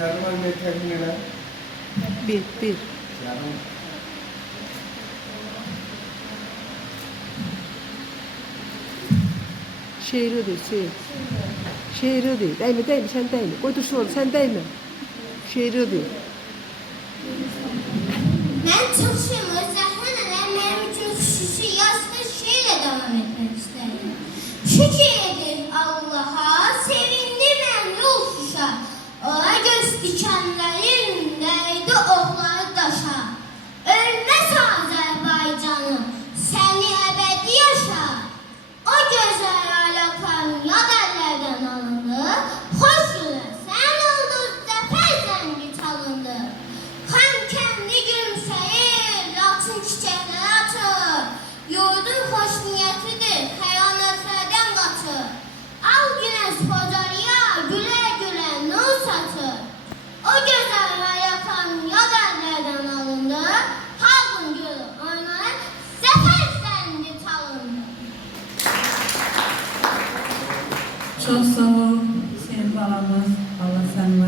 Yardım almaya kendine. Bir. Yardım. Şehir ödey, şehir. Şehir ödey. Değme, sen değme. Koy dursun onu, sen değme. Şehir ödey. Ben çalışıyorum. Özellikle benim için şu yaşlı şeyle devam etmek isterim. Şükür Allah'a, sevindi ben yolsuşa. Ola göz dikenlerin değdi oğları daşa. Ölmez Azerbaycanım, seni ebedi yaşa. O güzel alakam yad ellerden alındı. Hoş güle sen oldun, zafer zengi çalındı. Hem kendi gülümseyir, lakin çiçekler atır. Yurdun hoş niyetidir, xəyanətlərdən qaçır. Al güneş pocarıya, güle güle nur satır. O güzel ve yakan yad ellerden alındı. Halkın gülü oynayıp, zafer zengi çalındı. Çok sağ ol sevgili ablamız. Allah seni